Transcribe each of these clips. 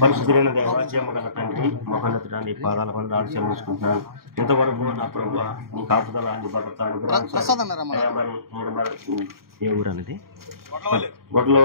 పరిశుద్ధులైన దేవ, జీవగల తండ్రి, మహోన్నతుడా, నీ పాదాల వందనాలు చెల్లించుకుంటున్నాను. ఇంతవరకు నా ప్రభు నీ కాపుదల, నీ భద్రత ఏ ఊరు అనేది గొడ్లో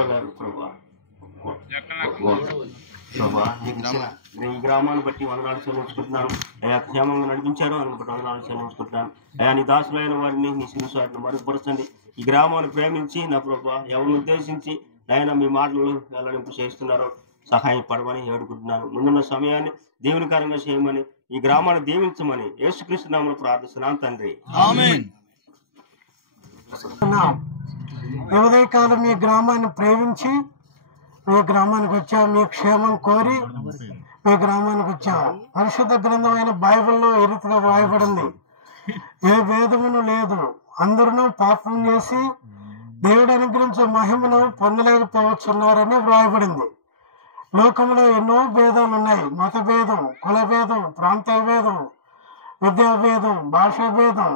ఈ గ్రామాన్ని బట్టి వందనాలు చెల్లించుకుంటున్నాను. అయా క్షేమంగా నడిపించారు, అందుకు బట్టి వందనాలు చెల్లించుకుంటున్నాను. అయా నీ దాసులైన వారిని నీ సిరుసాటిని మరుగుపరచండి. ఈ గ్రామాన్ని ప్రేమించి నా ప్రభు ఎవరిని ఉద్దేశించి ఆయన మీ మాటలు వెల్లడింపు చేస్తున్నారో సహాయపడమని వేడుకుంటున్నాను. ముందున్న సమయాన్ని దీవెనకరంగా చేయమని, ఈ గ్రామాన్ని దీవించమని యేసుక్రీస్తు నామములో ప్రార్థిస్తున్నాను తండ్రి, ఆమేన్. ఉదయకాలం మీ గ్రామాన్ని ప్రేమించి మీ గ్రామానికి వచ్చాం, మీ క్షేమం కోరి మీ గ్రామానికి వచ్చాం. పరిశుద్ధ గ్రంథమైన బైబిల్లో ఈ రీతిగా వ్రాయబడింది, ఏ భేదమును లేదు, అందరూ పాపం చేసి దేవుడు అనుగ్రహించే మహిమను పొందలేకపోవచ్చున్నారని వ్రాయబడింది. లోకంలో ఎన్నో భేదాలు ఉన్నాయి. మత భేదం, కుల భేదం, ప్రాంతీయ భేదం, విద్యా భేదం, భాషా భేదం,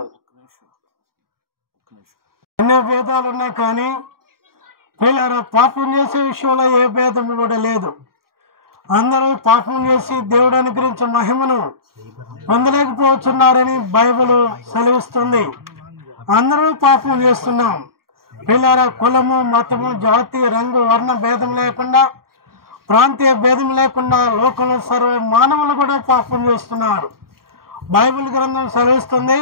ఎన్నో భేదాలు ఉన్నాయి. కానీ పిల్లల పాపం చేసే విషయంలో ఏ భేదం కూడా లేదు. అందరూ పాపం చేసి దేవుడు అనుగ్రహించే మహిమను పొందలేకపోతున్నారని బైబిల్ సెలవిస్తుంది. అందరూ పాపం చేస్తున్నాం. పిల్లల కులము, మతము, జాతి, రంగు, వర్ణ భేదం లేకుండా, ప్రాంతీయ భేదం లేకుండా లోకంలో సర్వ మానవులు కూడా పాపం చేస్తున్నారు. బైబిల్ గ్రంథం సెలవిస్తుంది,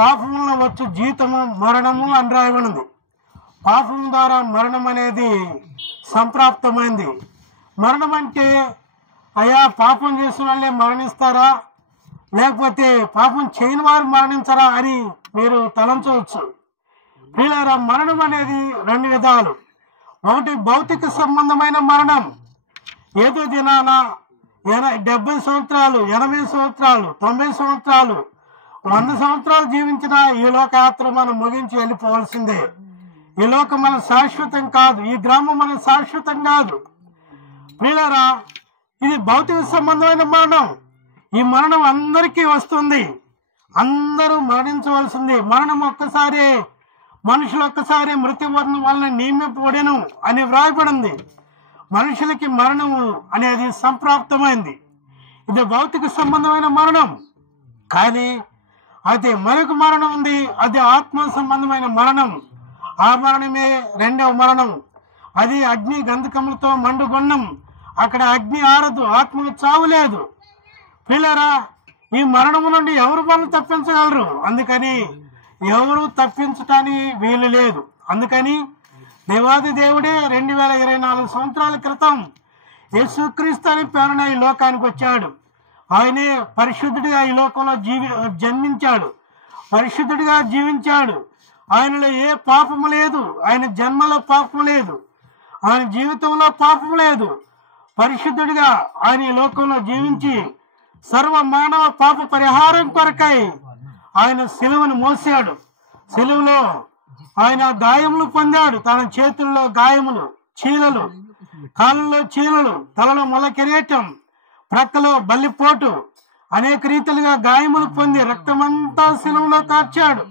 పాపంలో వచ్చు జీతము మరణము అని రాయబడింది. పాపం ద్వారా మరణం అనేది సంప్రాప్తమైంది. మరణం అంటే అయ్యా పాపం చేసిన వాళ్ళే మరణిస్తారా, లేకపోతే పాపం చేయని వారు మరణించరా అని మీరు తలంచవచ్చు. ప్రియులారా, మరణం అనేది రెండు విధాలు. ఒకటి భౌతిక సంబంధమైన మరణం. ఏదో దినాన 70 సంవత్సరాలు, 80 సంవత్సరాలు, 90 సంవత్సరాలు, 100 సంవత్సరాలు జీవించిన ఈ లోకయాత్ర మనం ముగించి వెళ్ళిపోవాల్సిందే. ఈ లోకం మన శాశ్వతం కాదు, ఈ గ్రామం మన శాశ్వతం కాదు. ప్రియులారా, ఇది భౌతిక సంబంధమైన మరణం. ఈ మరణం అందరికీ వస్తుంది, అందరూ మరణించవలసింది. మరణం ఒక్కసారి, మనుషులు ఒక్కసారి మృత్యువర్ణం వలన నియమింపబడెను అని వ్రాయబడింది. మనుషులకి మరణము అనేది సంప్రాప్తమైంది. ఇది భౌతిక సంబంధమైన మరణం. కానీ అది మరొక మరణం ఉంది, అది ఆత్మ సంబంధమైన మరణం. ఆ మరణమే రెండవ మరణం. అది అగ్ని గంధకములతో మండుగొండం. అక్కడ అగ్ని ఆరదు, ఆత్మకు చావు లేదు. పిల్లరా, ఈ మరణము నుండి ఎవరు మనల్ని తప్పించగలరు? అందుకని ఎవరు తప్పించటానికి వీలు లేదు. అందుకని దేవాది దేవుడే 2024 సంవత్సరాల క్రితం యేసుక్రీస్తు అని పేరున ఈ లోకానికి వచ్చాడు. ఆయనే పరిశుద్ధుడిగా ఈ లోకంలో జన్మించాడు, పరిశుద్ధుడిగా జీవించాడు. ఆయనలో ఏ పాపము లేదు, ఆయన జన్మలో పాపము లేదు, ఆయన జీవితంలో పాపము లేదు. పరిశుద్ధుడిగా ఆయన ఈ లోకంలో జీవించి సర్వ మానవ పాప పరిహారం కొరకై ఆయన సిలువను మోసాడు. సిలువలో ఆయన గాయములు పొందాడు. తన చేతుల్లో గాయములు, చీలలు, కాళ్ళలో చీలలు, తలలో మొల కిరీటం, ప్రక్కలో బల్లిపోటు, అనేక రీతిలుగా గాయములు పొంది రక్తమంతా సిలువలో కార్చాడు.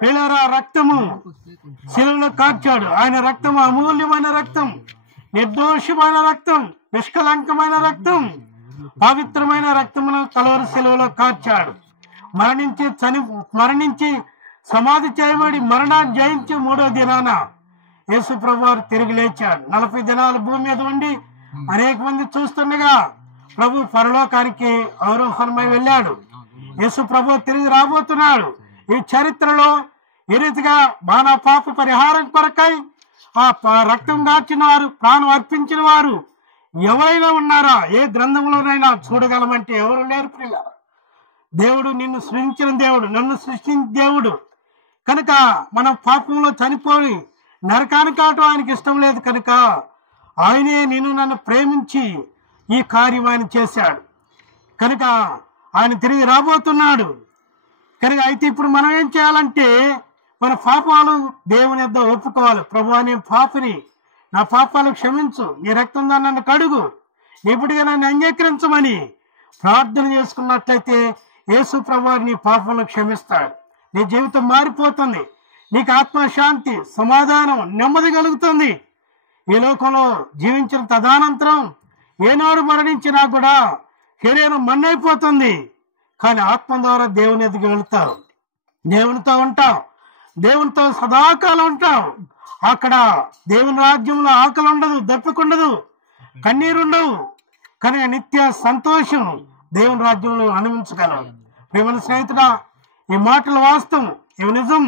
పిల్లరా, రక్తము సిలువలో కార్చాడు. ఆయన రక్తం అమూల్యమైన రక్తం, నిర్దోషమైన రక్తం, నిష్కలంకమైన రక్తం, పవిత్రమైన రక్తమును కలవరి సిలువలో కార్చాడు. మరణించి సమాధి చేయబడి మరణాన్ని జయించి 3వ దినాన యేసు ప్రభువారు తిరిగి లేచాడు. 40 దినాలు భూమి మీద ఉండి అనేక మంది చూస్తుండగా ప్రభు పరలోకానికి ఆరోహణమై వెళ్ళాడు. యేసు ప్రభు తిరిగి రాబోతున్నాడు. ఈ చరిత్రలో ఈ రీతిగా మానవ పాప పరిహారం కొరకై ఆ రక్తం దాచిన వారు, ప్రాణం అర్పించిన వారు ఎవరైనా ఉన్నారా? ఏ గ్రంథంలోనైనా చూడగలమంటే ఎవరు లేరు. ప్రియులారా, దేవుడు నిన్ను సృష్టించిన దేవుడు, నన్ను సృష్టించిన దేవుడు కనుక మనం పాపంలో చనిపోయి నరకానికి కావటం ఆయనకి ఇష్టం లేదు. కనుక ఆయనే నిన్ను నన్ను ప్రేమించి ఈ కార్యం ఆయన చేశాడు కనుక ఆయన తిరిగి రాబోతున్నాడు కనుక అయితే ఇప్పుడు మనం ఏం చేయాలంటే మన పాపాలు దేవుని యొద్ద ఒప్పుకోవాలి. ప్రభువా నేను పాపిని, నా పాపాలు క్షమించు, నీ రక్తం దాన్ని నన్ను కడుగు, ఇప్పటిగా నన్ను అంగీకరించమని ప్రార్థన చేసుకున్నట్లయితే యేసు ప్రభువు నీ పాపాలను క్షమిస్తాడు. నీ జీవితం మారిపోతుంది. నీకు ఆత్మశాంతి, సమాధానం, నెమ్మది కలుగుతుంది. ఈ లోకంలో జీవించిన తదనంతరం ఏనాడు మరణించినా కూడా శరీరం మన్నైపోతుంది. కానీ ఆత్మ ద్వారా దేవుని ఎదుగు వెళ్తావు, దేవునితో ఉంటావు, దేవునితో సదాకాలం ఉంటావు. అక్కడ దేవుని రాజ్యంలో ఆకలి ఉండదు, దప్పికుండదు, కన్నీరుండవు. కానీ నిత్య సంతోషం దేవుని రాజ్యంలో అనుభవించగలవు. ప్రియమైన స్నేహితుడా, ఈ మాటలు వాస్తవం, ఇవి నిజం.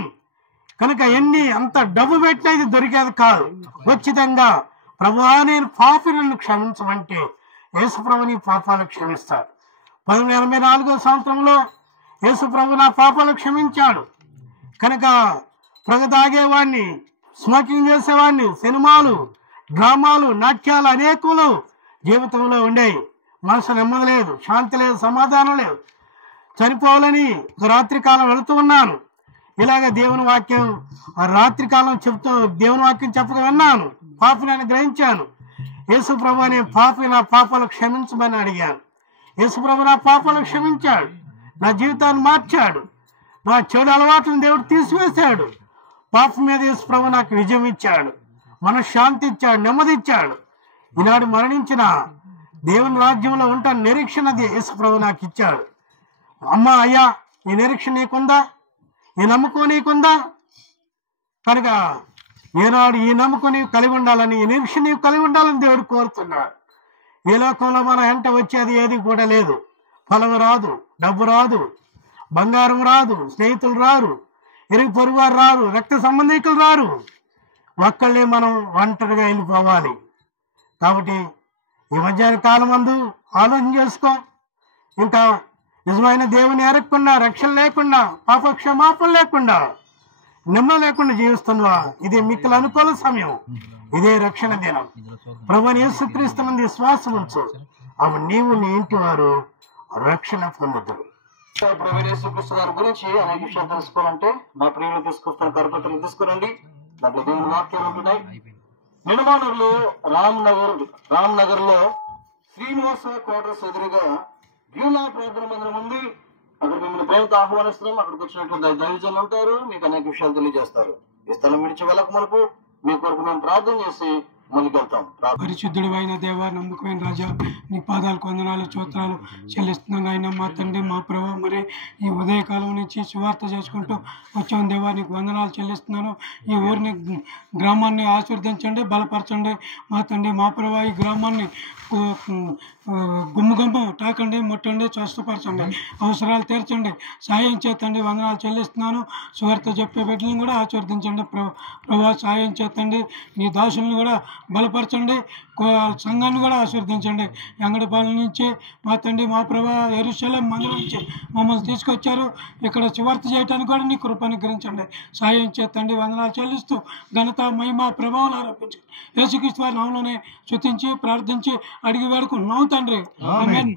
కనుక ఎన్ని అంత డబ్బు పెట్టినా ఇది దొరికేది కాదు. ఉచితంగా ప్రభువా నేను పాపిని నన్ను క్షమించమంటే యేసు ప్రభు నీ పాపాలు క్షమిస్తాడు. 1984 సంవత్సరంలో యేసు ప్రభు నా పాపాలు క్షమించాడు. కనుక పొగ తాగేవాడిని, స్మోకింగ్ చేసేవాడిని, సినిమాలు, డ్రామాలు, నాట్యాలు అనేకులు జీవితంలో ఉండేవి. మనసు నెమ్మది లేదు, శాంతి లేదు, సమాధానం లేదు. చనిపోవాలని రాత్రి కాలం వెళుతూ ఉన్నాను. ఇలాగ దేవుని వాక్యం రాత్రి కాలం చెప్తూ దేవుని వాక్యం చెప్పగా విన్నాను. పాపిని అని గ్రహించాను. యేసు ప్రభు అనే పాపి నా పాపాలు క్షమించమని అడిగాను. యేసు ప్రభు నా పాపాలు క్షమించాడు, నా జీవితాన్ని మార్చాడు, నా చెడు అలవాట్లను దేవుడు తీసివేశాడు. పాపం మీద యేసు ప్రభు నాకు విజయం ఇచ్చాడు, మనశ్శాంతి ఇచ్చాడు, నెమ్మది ఇచ్చాడు. ఈనాడు మరణించిన దేవుని రాజ్యంలో ఉంటాను నిరీక్షణ యేసు ప్రభు నాకు ఇచ్చాడు. అమ్మా అయ్యా, ఈ నిరీక్షణ నీకుందా? ఈ నమ్మకం నీకుందా? కనుక ఈనాడు ఈ నమ్మకం నీవు కలిగి ఉండాలని, ఈ నిరీక్షణ నీవు కలిగి ఉండాలని దేవుడు కోరుతున్నాడు. ఈ లోకంలో మన వెంట వచ్చేది ఏది కూడా లేదు. ఫలం రాదు, డబ్బు రాదు, బంగారం రాదు, స్నేహితులు రారు, ఇరుగు పొరుగు వారు రారు, రక్త సంబంధికులు రారు. ఒక్కళ్ళే మనం ఒంటరిగా వెళ్ళిపోవాలి. కాబట్టి ఈ మధ్యాహ్న కాలం మందు ఆలోచన చేసుకో. ఇంకా నిజమైన దేవుని ఎరగకుండా, రక్షణ లేకుండా, పాప క్షమాపణ లేకుండా, నెమ్మది లేకుండా జీవిస్తున్నావా? ఇదే మిక్కుల అనుకూల సమయం, ఇదే రక్షణ దినం. ప్రభువైన యేసుక్రీస్తునందు విశ్వాసం ఉంచు, అవి నీవు నీ ఇంటి వారు రక్షణ పొందుతారు. ప్రభువైన యేసుక్రీస్తు గారి గురించి అనేక విషయాలు తెలుసుకోవాలంటే మా ప్రియులు తీసుకొస్తున్న కరపత్రాలు తీసుకురండి. దాంట్లో దేవుని వాక్యాలు ఉంటున్నాయి. నిడమానూరులో రామ్ నగర్ లో శ్రీనివాస క్వార్టర్స్ ఎదురుగా వ్యూలా ప్రార్థన మందిరం ఉంది. అక్కడ మిమ్మల్ని ప్రేమతో ఆహ్వానిస్తున్నాం. అక్కడికి వచ్చినటువంటి దైవజనులు ఉంటారు, మీకు అనేక విషయాలు తెలియజేస్తారు. ఈ స్థలం విడిచి వెళ్ళక మనకు మీ కొరకు మేము ప్రార్థన చేసి ముందుకెళ్తాం. పరిశుద్ధుడు అయిన దేవ, నమ్మకమైన రాజా, నీ పాదాలకు వందనాలు, స్తోత్రాలు చెల్లిస్తున్నాను ఆయన. మా తండ్రి, మా ప్రభు, మరి ఈ ఉదయకాలం నుంచి సువార్త చేసుకుంటూ వచ్చాను దేవా, నీకు వందనాలు చెల్లిస్తున్నాను. ఈ ఊరిని, గ్రామాన్ని ఆశీర్వదించండి, బలపరచండి. మా తండ్రి, మా ప్రభు, ఈ గ్రామాన్ని గుమ్ము తాకండి, ముట్టండి, స్వస్థపరచండి, అవసరాలు తీర్చండి, సాయం చేతండి. వందనాలు చెల్లిస్తున్నాను. సువార్త చెప్పే బిడ్డలను కూడా ఆశీర్వదించండి ప్రభు, సాయం చేతండి. నీ దాసులను కూడా బలపరచండి, సంఘాన్ని కూడా ఆశీర్వదించండి. ఎంగడపాలెం నుంచి మా తండ్రి, మా ప్రభు, యెరూషలేం మందిరం నుంచి మమ్మల్ని తీసుకొచ్చారు. ఇక్కడ సువార్త చేయడానికి కూడా నీ కృప అనుగ్రహించండి, సాయం చేతండి. వందనాలు చెల్లిస్తూ ఘనత, మహిమ, ప్రభావం ఆరోపించండి. యేసుక్రీస్తు వారి నామములోనే స్తుతించి ప్రార్థించి అడిగి వేడుకున్నాం తండ్రి. ఆమేన్.